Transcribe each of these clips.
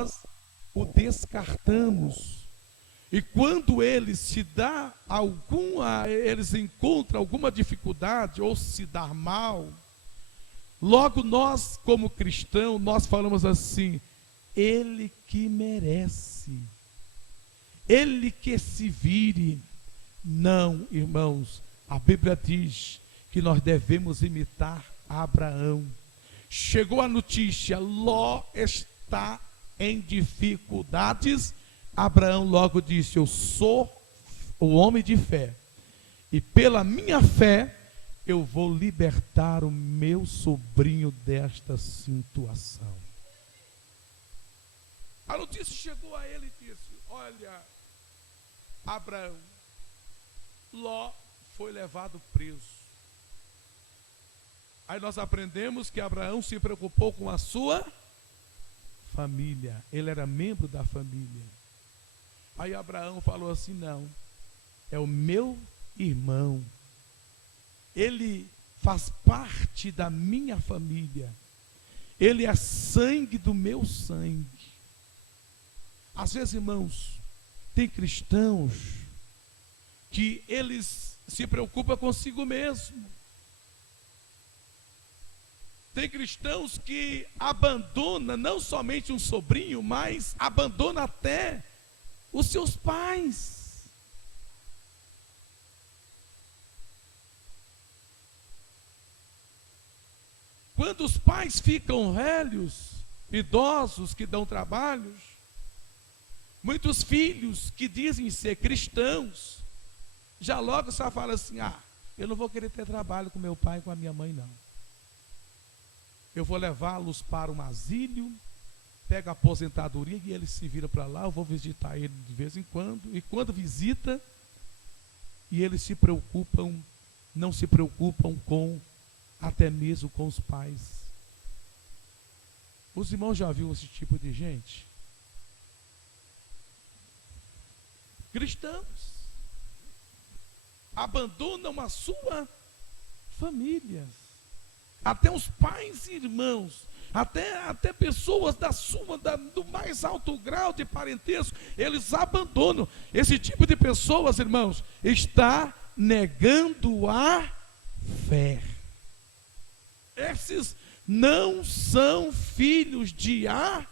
nós o descartamos. E quando eles eles encontram alguma dificuldade ou se dar mal, logo nós, como cristãos, nós falamos assim: ele que merece, ele que se vire. Não, irmãos, a Bíblia diz que nós devemos imitar Abraão. Chegou a notícia, Ló está em dificuldades. Abraão logo disse: eu sou o homem de fé, e pela minha fé eu vou libertar o meu sobrinho desta situação. A notícia chegou a ele e disse: olha, Abraão, Ló foi levado preso. Aí nós aprendemos que Abraão se preocupou com a sua família, ele era membro da família. Aí Abraão falou assim: não, é o meu irmão, ele faz parte da minha família, ele é sangue do meu sangue. Às vezes, irmãos, tem cristãos que eles se preocupam consigo mesmo. Tem cristãos que abandonam não somente um sobrinho, mas abandonam até os seus pais. Quando os pais ficam velhos, idosos que dão trabalhos, muitos filhos que dizem ser cristãos, já logo só falam assim: eu não vou querer ter trabalho com meu pai e com a minha mãe, não. Eu vou levá-los para um asilo, pega a aposentadoria e eles se viram para lá, eu vou visitar ele de vez em quando, e quando visita, e eles se preocupam, não se preocupam até mesmo com os pais. Os irmãos já viram esse tipo de gente? Cristãos abandonam a sua família, até os pais e irmãos, até pessoas do mais alto grau de parentesco, eles abandonam. Esse tipo de pessoas, irmãos, está negando a fé. Esses não são filhos de Abraão,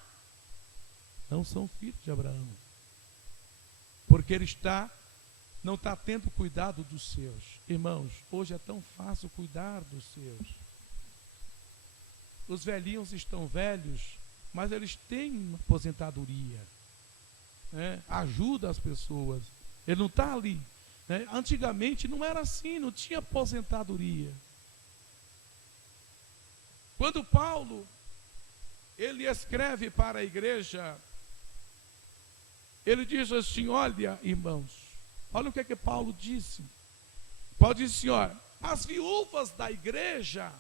porque ele não está tendo cuidado dos seus. Irmãos, hoje é tão fácil cuidar dos seus. Os velhinhos estão velhos, mas eles têm uma aposentadoria, né? Ajuda as pessoas. Ele não está ali, né? Antigamente não era assim, não tinha aposentadoria. Quando Paulo, ele escreve para a igreja, ele diz assim: olha, irmãos, olha o que Paulo disse. Paulo disse assim: olha, as viúvas da igreja,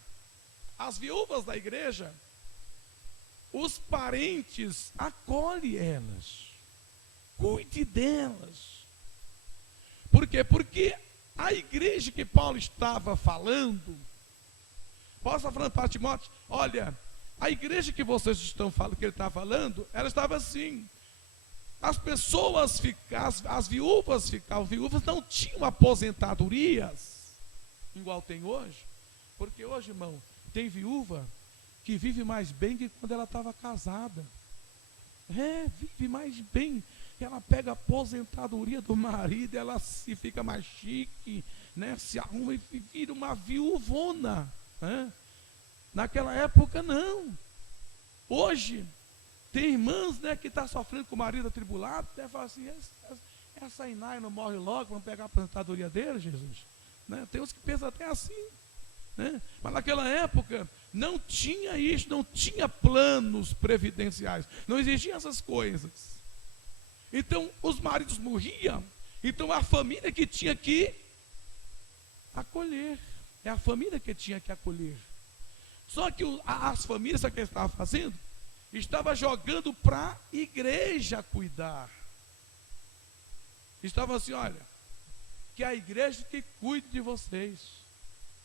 os parentes, acolhe elas, cuide delas. Por quê? Porque a igreja que Paulo estava falando, Paulo está falando para Timóteo: olha, a igreja que vocês estão falando, que ele está falando, ela estava assim. As pessoas as viúvas não tinham aposentadorias igual tem hoje. Porque hoje, irmão, tem viúva que vive mais bem que quando ela estava casada. Vive mais bem. Ela pega a aposentadoria do marido, ela se fica mais chique, né? Se arruma e vira uma viúvona, né? Naquela época não. Hoje tem irmãs, né, que estão sofrendo com o marido atribulado, até fala assim: essa Inai não morre logo, vamos pegar a aposentadoria dele, Jesus, né? Tem uns que pensam até assim, né? Mas naquela época não tinha isso, não tinha planos previdenciais, não existiam essas coisas. Então os maridos morriam, então a família que tinha que acolher, é a família que tinha que acolher. Só que as famílias, sabe o que eles estavam fazendo? Estava jogando para a igreja cuidar. Estava assim: olha, que a igreja que cuide de vocês,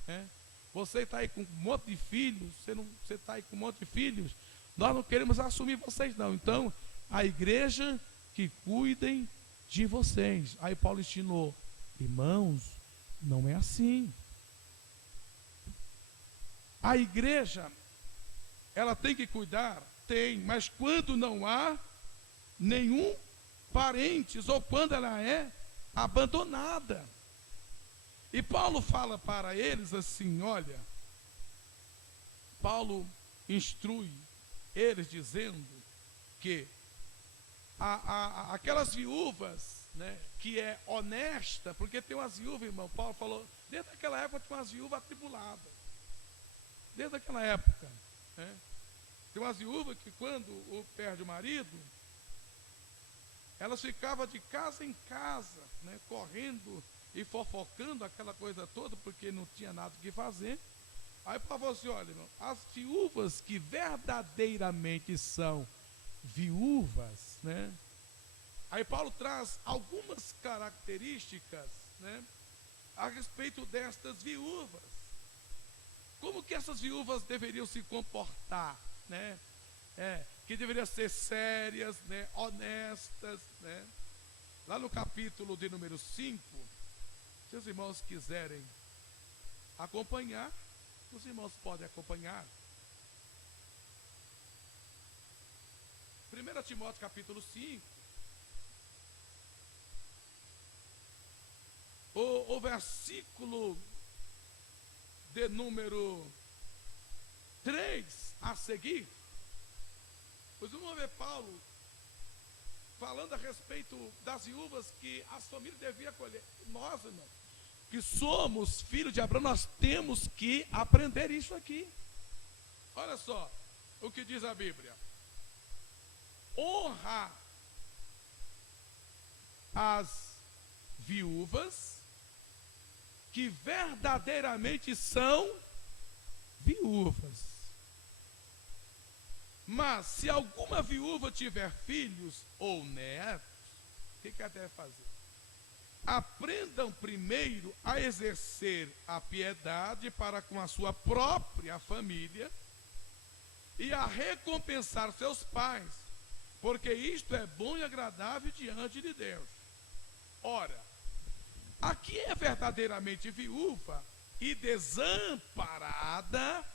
né? Você está aí com um monte de filhos, você está aí com um monte de filhos, nós não queremos assumir vocês não, então a igreja que cuidem de vocês. Aí Paulo ensinou, irmãos, não é assim. A igreja, ela tem que cuidar? Tem, mas quando não há nenhum parentes, ou quando ela é abandonada. E Paulo fala para eles assim, olha, Paulo instrui eles dizendo que aquelas viúvas, né, que é honesta, porque tem umas viúvas, irmão, Paulo falou, desde aquela época tinha umas viúvas atribuladas, desde aquela época, né, tem umas viúvas que quando perde o marido, elas ficavam de casa em casa, né, correndo e fofocando aquela coisa toda, porque não tinha nada o que fazer. Aí Paulo falou assim, olha, irmão, as viúvas que verdadeiramente são viúvas, né? Aí Paulo traz algumas características, né, a respeito destas viúvas. Como que essas viúvas deveriam se comportar, né? Que deveriam ser sérias, né, honestas, né? Lá no capítulo de número 5, se os irmãos quiserem acompanhar, os irmãos podem acompanhar. 1 Timóteo capítulo 5, o versículo de número 3 a seguir, pois vamos ver Paulo falando a respeito das viúvas que as famílias deviam acolher. Nós, irmão, que somos filhos de Abraão, nós temos que aprender isso aqui. Olha só o que diz a Bíblia. Honra as viúvas que verdadeiramente são viúvas. Mas se alguma viúva tiver filhos ou netos, o que ela deve fazer? Aprendam primeiro a exercer a piedade para com a sua própria família e a recompensar seus pais, porque isto é bom e agradável diante de Deus. Ora, aqui é verdadeiramente viúva e desamparada,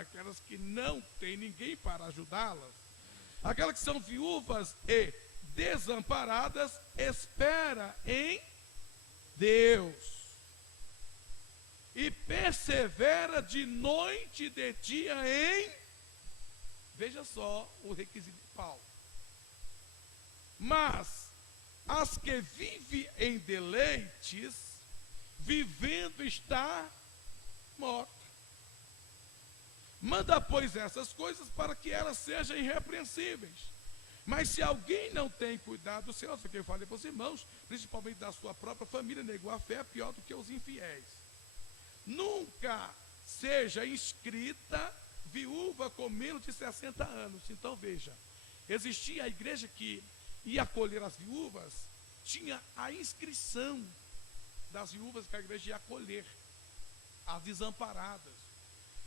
aquelas que não têm ninguém para ajudá-las, aquelas que são viúvas e desamparadas, espera em Deus e persevera de noite e de dia em, veja só o requisito de Paulo, mas as que vivem em deleites, vivendo está morta. Manda, pois, essas coisas para que elas sejam irrepreensíveis. Mas se alguém não tem cuidado do Senhor, isso que eu falei para os irmãos, principalmente da sua própria família, negou a fé, é pior do que os infiéis. Nunca seja inscrita viúva com menos de 60 anos. Então veja, existia a igreja que ia acolher as viúvas, tinha a inscrição das viúvas que a igreja ia acolher, as desamparadas.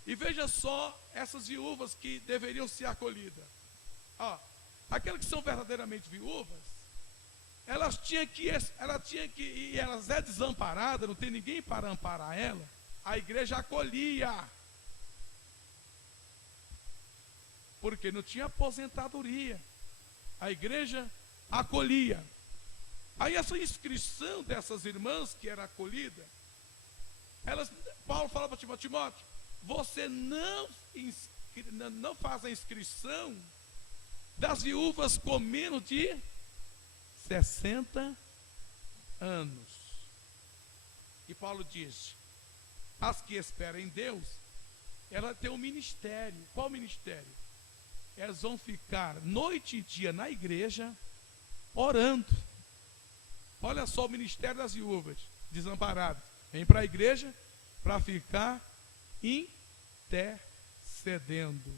E veja só essas viúvas que deveriam ser acolhidas. Aquelas que são verdadeiramente viúvas, elas tinham que, e elas é desamparada, não tem ninguém para amparar ela, a igreja acolhia, porque não tinha aposentadoria, a igreja acolhia. Aí essa inscrição dessas irmãs que era acolhida, Paulo fala para Timóteo, você não faz a inscrição das viúvas com menos de 60 anos. E Paulo diz, as que esperam em Deus, ela tem um ministério. Qual ministério? Elas vão ficar noite e dia na igreja, orando. Olha só o ministério das viúvas desamparadas. Vem para a igreja para ficar intercedendo.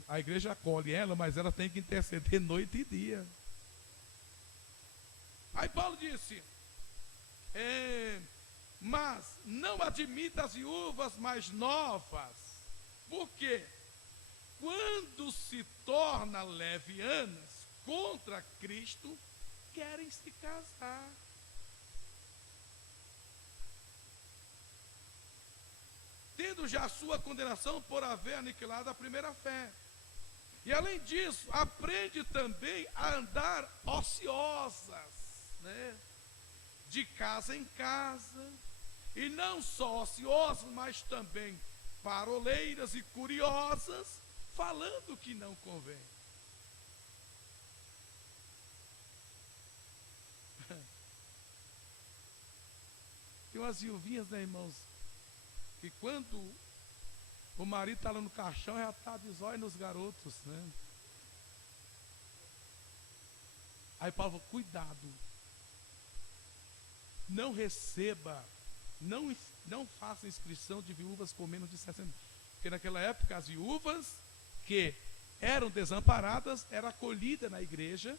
A igreja acolhe ela, mas ela tem que interceder noite e dia. Aí Paulo disse, mas não admita as viúvas mais novas. Por quê? quando se torna levianas contra Cristo, querem se casar. Tendo já a sua condenação por haver aniquilado a primeira fé. E além disso, aprende também a andar ociosas, né? De casa em casa. E não só ociosas, mas também paroleiras e curiosas, falando o que não convém. Tem umas viuvinhas, né, irmãos, que quando o marido está lá no caixão, já está de zóio nos garotos, né? Aí Paulo falou, cuidado, não receba, não faça inscrição de viúvas com menos de 60 anos. Porque naquela época as viúvas que eram desamparadas eram acolhidas na igreja,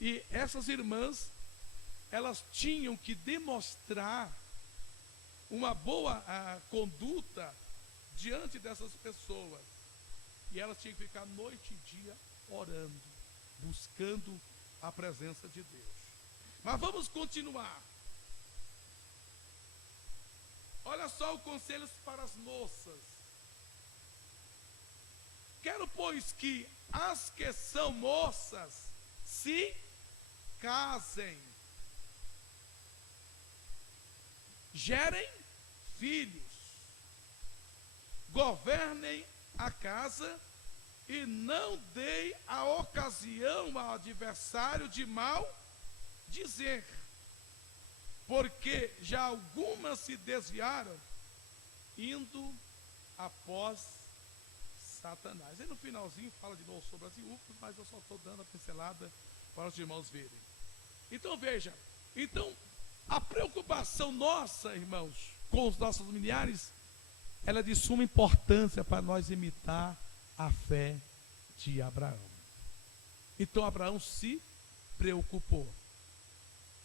e essas irmãs, elas tinham que demonstrar uma boa conduta diante dessas pessoas. E elas tinham que ficar noite e dia orando, buscando a presença de Deus. Mas vamos continuar. Olha só o conselho para as moças. Quero, pois, que as que são moças se casem, gerem filhos, governem a casa e não deem a ocasião ao adversário de mal dizer, porque já algumas se desviaram, indo após Satanás. E no finalzinho fala de novo sobre as viúvas, mas eu só estou dando a pincelada para os irmãos verem. Então veja, a preocupação nossa, irmãos, com os nossos familiares, ela é de suma importância para nós imitar a fé de Abraão. Então Abraão se preocupou.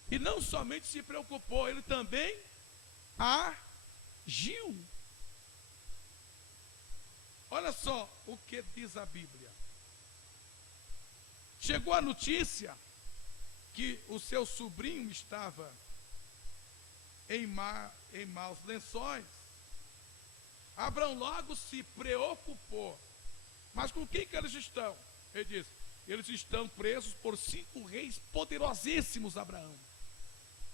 E não somente se preocupou, ele também agiu. Olha só o que diz a Bíblia. Chegou a notícia que o seu sobrinho estava em maus lençóis. Abraão logo se preocupou. Mas com quem que eles estão? Ele diz, eles estão presos por 5 reis poderosíssimos, Abraão.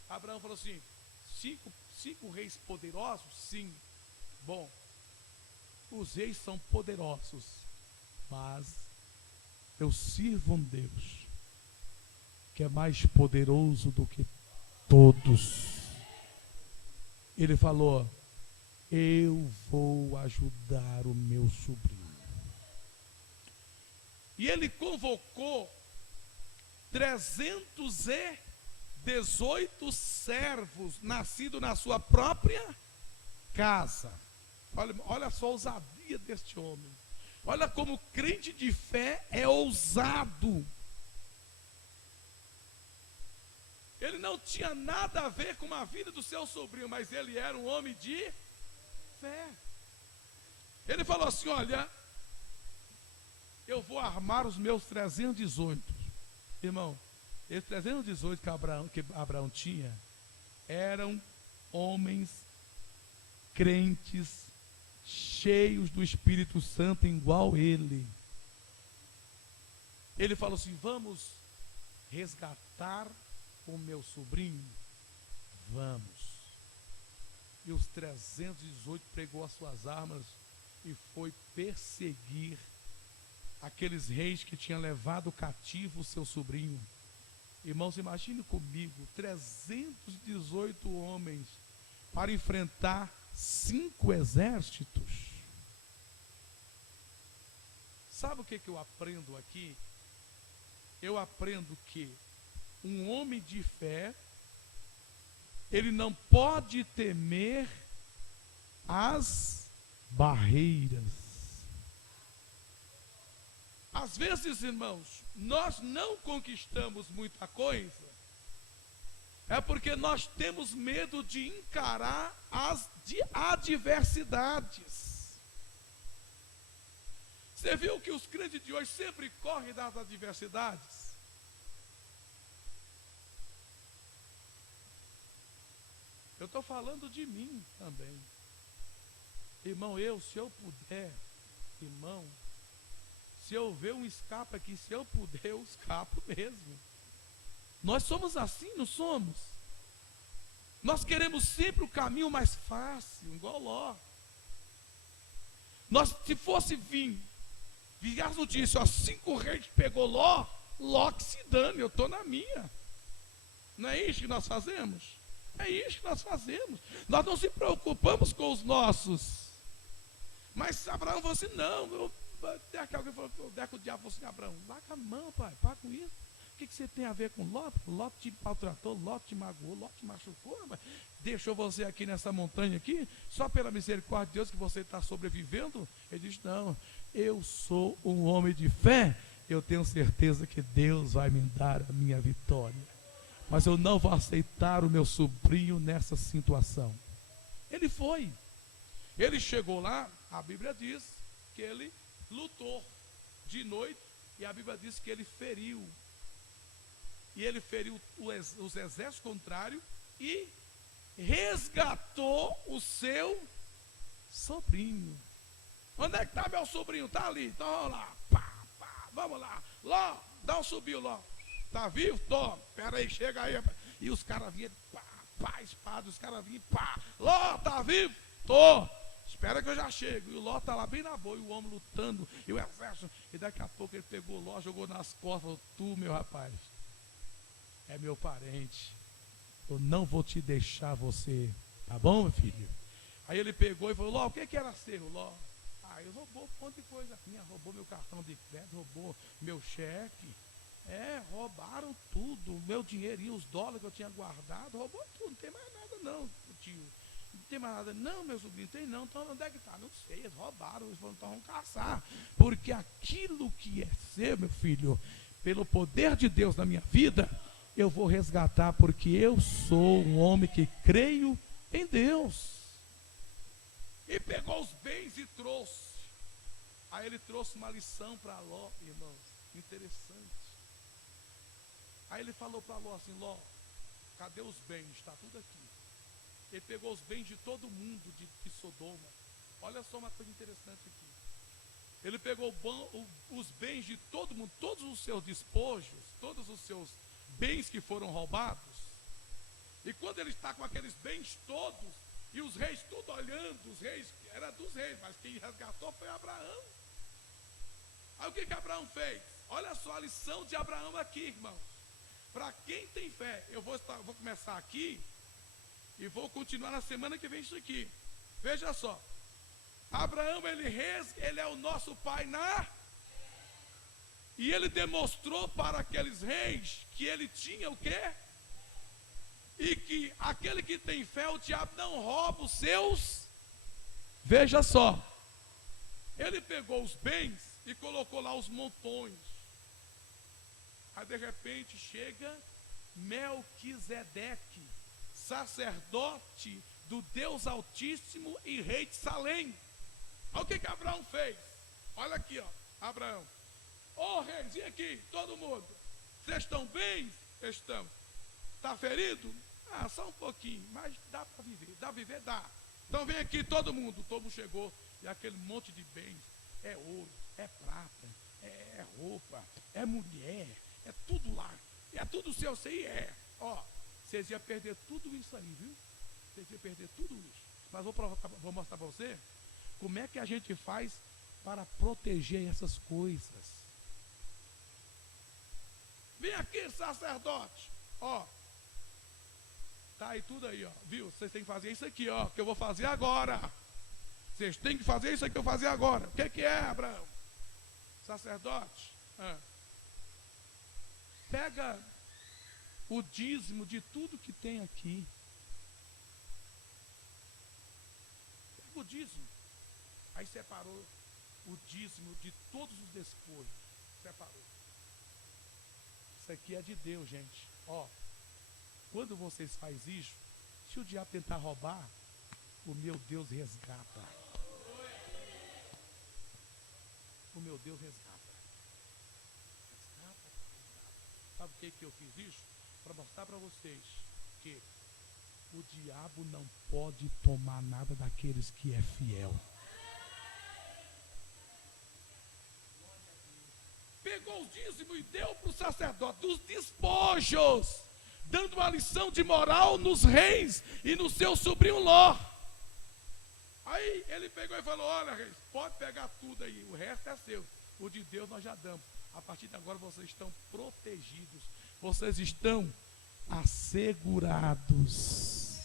Abraão falou assim, 5 reis poderosos? Sim. Bom, os reis são poderosos, mas eu sirvo um Deus que é mais poderoso do que todos. Ele falou, eu vou ajudar o meu sobrinho. E ele convocou 318 servos, nascidos na sua própria casa. Olha só a ousadia deste homem. Olha como crente de fé é ousado. Ele não tinha nada a ver com a vida do seu sobrinho, mas ele era um homem de fé. Ele falou assim, olha, eu vou armar os meus 318. Irmão, esses 318 que Abraão tinha, eram homens crentes, cheios do Espírito Santo, igual ele. Ele falou assim, vamos resgatar o meu sobrinho? Vamos. E os 318 pegou as suas armas e foi perseguir aqueles reis que tinham levado cativo o seu sobrinho. Irmãos, imagine comigo, 318 homens para enfrentar 5 exércitos. Sabe o que eu aprendo aqui? Eu aprendo que um homem de fé, ele não pode temer as barreiras. Às vezes, irmãos, nós não conquistamos muita coisa, é porque nós temos medo de encarar as adversidades. Você viu que os crentes de hoje sempre correm das adversidades? Eu estou falando de mim também. Irmão, se eu puder, irmão, se eu ver um escape aqui, se eu puder, eu escapo mesmo. Nós somos assim, não somos? Nós queremos sempre o caminho mais fácil, igual Ló. Se fosse as notícias, ó, 5 reis pegou Ló que se dane, eu estou na minha. Não é isso que nós fazemos? É isso que nós fazemos. Nós não se preocupamos com os nossos. Mas Abraão falou assim, não, alguém falou, o diabo falou assim, Abraão, larga a mão, pai, para com isso. O que você tem a ver com Ló? Ló te maltratou, Ló te magoou, Ló te machucou, mas deixou você aqui nessa montanha aqui, só pela misericórdia de Deus que você está sobrevivendo? Ele diz, não, eu sou um homem de fé, eu tenho certeza que Deus vai me dar a minha vitória. Mas eu não vou aceitar o meu sobrinho nessa situação. Ele foi. Ele chegou lá, a Bíblia diz que ele lutou de noite, e a Bíblia diz que ele feriu. E ele feriu os exércitos contrários e resgatou o seu sobrinho. Onde é que está meu sobrinho? Está ali, então vamos lá. Vamos lá. Ló, dá um subiu, Ló. Está vivo? Toma. Espera aí, chega aí. E os caras vinham, espada, os caras vinham, Ló, está vivo? Tô. Espera que eu já chego. E o Ló está lá bem na boa, e o homem lutando, e o exército. E daqui a pouco ele pegou o Ló, jogou nas costas, falou, tu, meu rapaz, é meu parente. Eu não vou te deixar você. Tá bom, meu filho? Aí ele pegou e falou, Ló, o que era seu, Ló? Ele roubou um monte de coisa minha, roubou meu cartão de crédito, roubou meu cheque. Roubaram tudo, meu dinheirinho, os dólares que eu tinha guardado, roubou tudo, não tem mais nada não, tio. Não tem mais nada, não, meu sobrinho, tem não. Então onde é que está? Não sei, eles roubaram, eles falaram, então vamos caçar. Porque aquilo que é seu, meu filho, pelo poder de Deus na minha vida, eu vou resgatar, porque eu sou um homem que creio em Deus. E pegou os bens e trouxe. Aí ele trouxe uma lição para Ló, irmãos, interessante. Aí ele falou para Ló assim, Ló, cadê os bens? Está tudo aqui. Ele pegou os bens de todo mundo de Sodoma. Olha só uma coisa interessante aqui. Ele pegou os bens de todo mundo, todos os seus despojos, todos os seus bens que foram roubados. E quando ele está com aqueles bens todos, e os reis tudo olhando, os reis, era dos reis, mas quem resgatou foi Abraão. Aí o que Abraão fez? Olha só a lição de Abraão aqui, irmãos. Para quem tem fé, eu vou começar aqui e vou continuar na semana que vem isso aqui. Veja só. Abraão, ele é o nosso pai e ele demonstrou para aqueles reis que ele tinha o quê? E que aquele que tem fé, o diabo não rouba os seus. Veja só. Ele pegou os bens e colocou lá os montões. Aí de repente chega Melquisedeque, sacerdote do Deus Altíssimo e rei de Salém. Olha o que Abraão fez. Olha aqui, ó, Abraão. Reis, e aqui, todo mundo. Vocês estão bem? Estão. Está ferido? Só um pouquinho, mas dá para viver. Dá para viver? Dá. Então vem aqui todo mundo. Todo mundo chegou. E aquele monte de bens. É ouro, é prata, é roupa, é mulher, é tudo lá. É tudo seu, você vocês iam perder tudo isso aí, viu? Vocês iam perder tudo isso. Mas vou mostrar para você como é que a gente faz para proteger essas coisas. Vem aqui, sacerdote. Tá aí tudo aí, viu? Vocês têm que fazer isso aqui, que eu vou fazer agora. Vocês têm que fazer isso aqui que eu vou fazer agora. O que é, Abraão? Sacerdote. Pega o dízimo de tudo que tem aqui. Pega o dízimo. Aí separou o dízimo de todos os despojos. Separou. Isso aqui é de Deus, gente. Quando vocês fazem isso, se o diabo tentar roubar, o meu Deus resgata. o meu Deus resgata. Resgata. Sabe o que eu fiz isso? Para mostrar para vocês que o diabo não pode tomar nada daqueles que é fiel. Pegou os dízimos e deu para o sacerdote dos despojos, dando uma lição de moral nos reis e no seu sobrinho Ló. Aí ele pegou e falou: olha, reis, pode pegar tudo aí, o resto é seu. O de Deus nós já damos. A partir de agora vocês estão protegidos, vocês estão assegurados.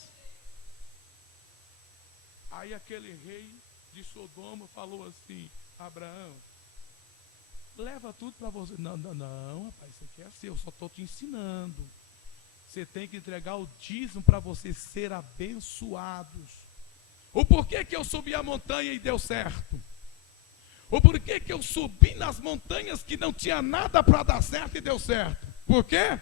Aí aquele rei de Sodoma falou assim: Abraão, leva tudo para você. Não, rapaz, isso aqui é seu, eu só estou te ensinando. Você tem que entregar o dízimo para você ser abençoados. O porquê que eu subi a montanha e deu certo? O porquê que eu subi nas montanhas que não tinha nada para dar certo e deu certo? Por quê?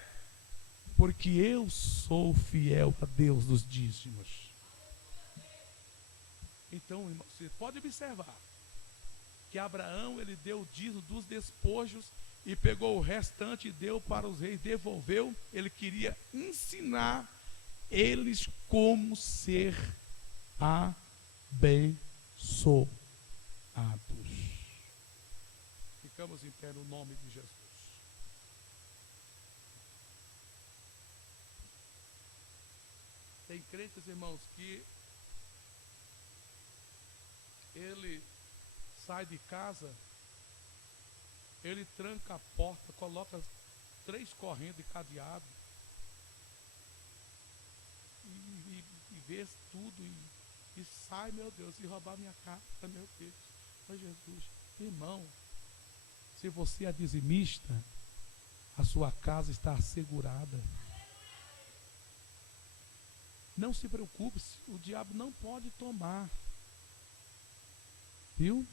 Porque eu sou fiel a Deus dos dízimos. Então, irmão, você pode observar que Abraão, ele deu o dízimo dos despojos e pegou o restante e deu para os reis, devolveu. Ele queria ensinar eles como ser abençoados. Ficamos em pé no nome de Jesus. Tem crentes, irmãos, que ele sai de casa, ele tranca a porta, coloca 3 correntes de cadeado e vê tudo e sai, meu Deus, e roubar minha casa, meu Deus, oh Jesus. Irmão, se você é dizimista, a sua casa está assegurada. Não se preocupe, o diabo não pode tomar. Viu?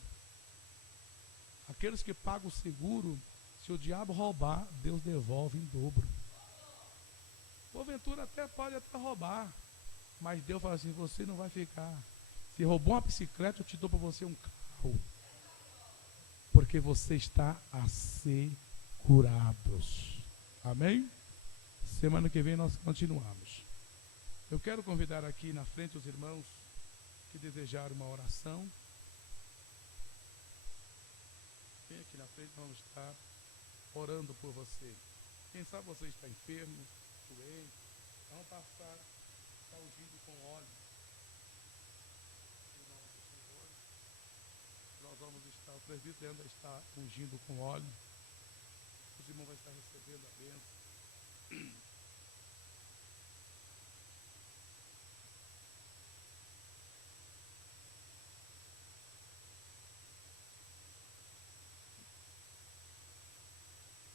Aqueles que pagam o seguro, se o diabo roubar, Deus devolve em dobro. Porventura pode até roubar, mas Deus fala assim: você não vai ficar. Se roubou uma bicicleta, eu te dou para você um carro. Porque você está assegurados. Amém? Semana que vem nós continuamos. Eu quero convidar aqui na frente os irmãos que desejaram uma oração. Vem aqui na frente, vamos estar orando por você. Quem sabe você está enfermo, doente, vamos passar, está ungindo com óleo. Em nome do Senhor, nós vamos estar, o presbítero ainda está ungindo com óleo. Os irmãos vão estar recebendo a bênção.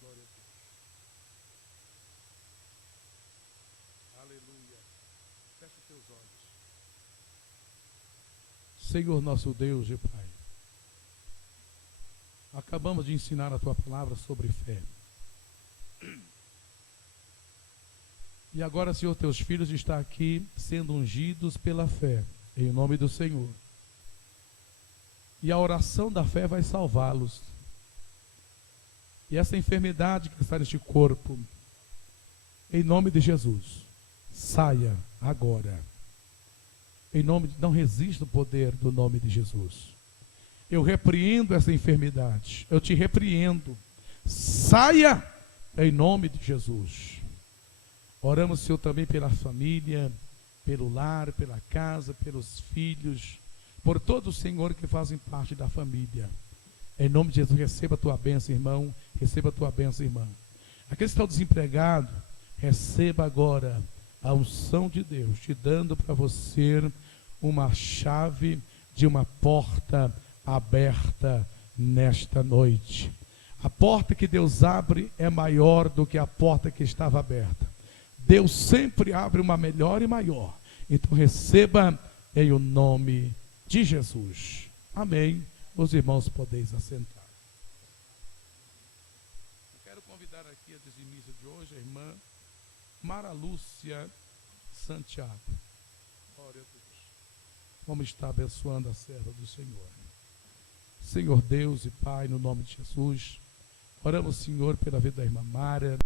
Glória a Deus. Aleluia. Feche os teus olhos. Senhor nosso Deus e Pai, acabamos de ensinar a Tua palavra sobre fé. E agora, Senhor, Teus filhos estão aqui sendo ungidos pela fé, em nome do Senhor. E a oração da fé vai salvá-los. E essa enfermidade que está neste corpo, em nome de Jesus, saia agora. Em nome de, não resista o poder do nome de Jesus. Eu repreendo essa enfermidade. Eu te repreendo. Saia em nome de Jesus. Oramos, Senhor, também pela família, pelo lar, pela casa, pelos filhos, por todos, Senhor, que fazem parte da família. Em nome de Jesus, receba a tua bênção, irmão. Receba a tua bênção, irmã. Aqueles que estão desempregados, receba agora a unção de Deus, te dando para você uma chave de uma porta aberta nesta noite. A porta que Deus abre é maior do que a porta que estava aberta. Deus sempre abre uma melhor e maior. Então receba em o nome de Jesus. Amém. Os irmãos podeis assentar. Eu quero convidar aqui a dizimista de hoje, a irmã Mara Lúcia Santiago. Glória a Deus. Vamos estar abençoando a serva do Senhor. Senhor Deus e Pai, no nome de Jesus, oramos, Senhor, pela vida da irmã Mara,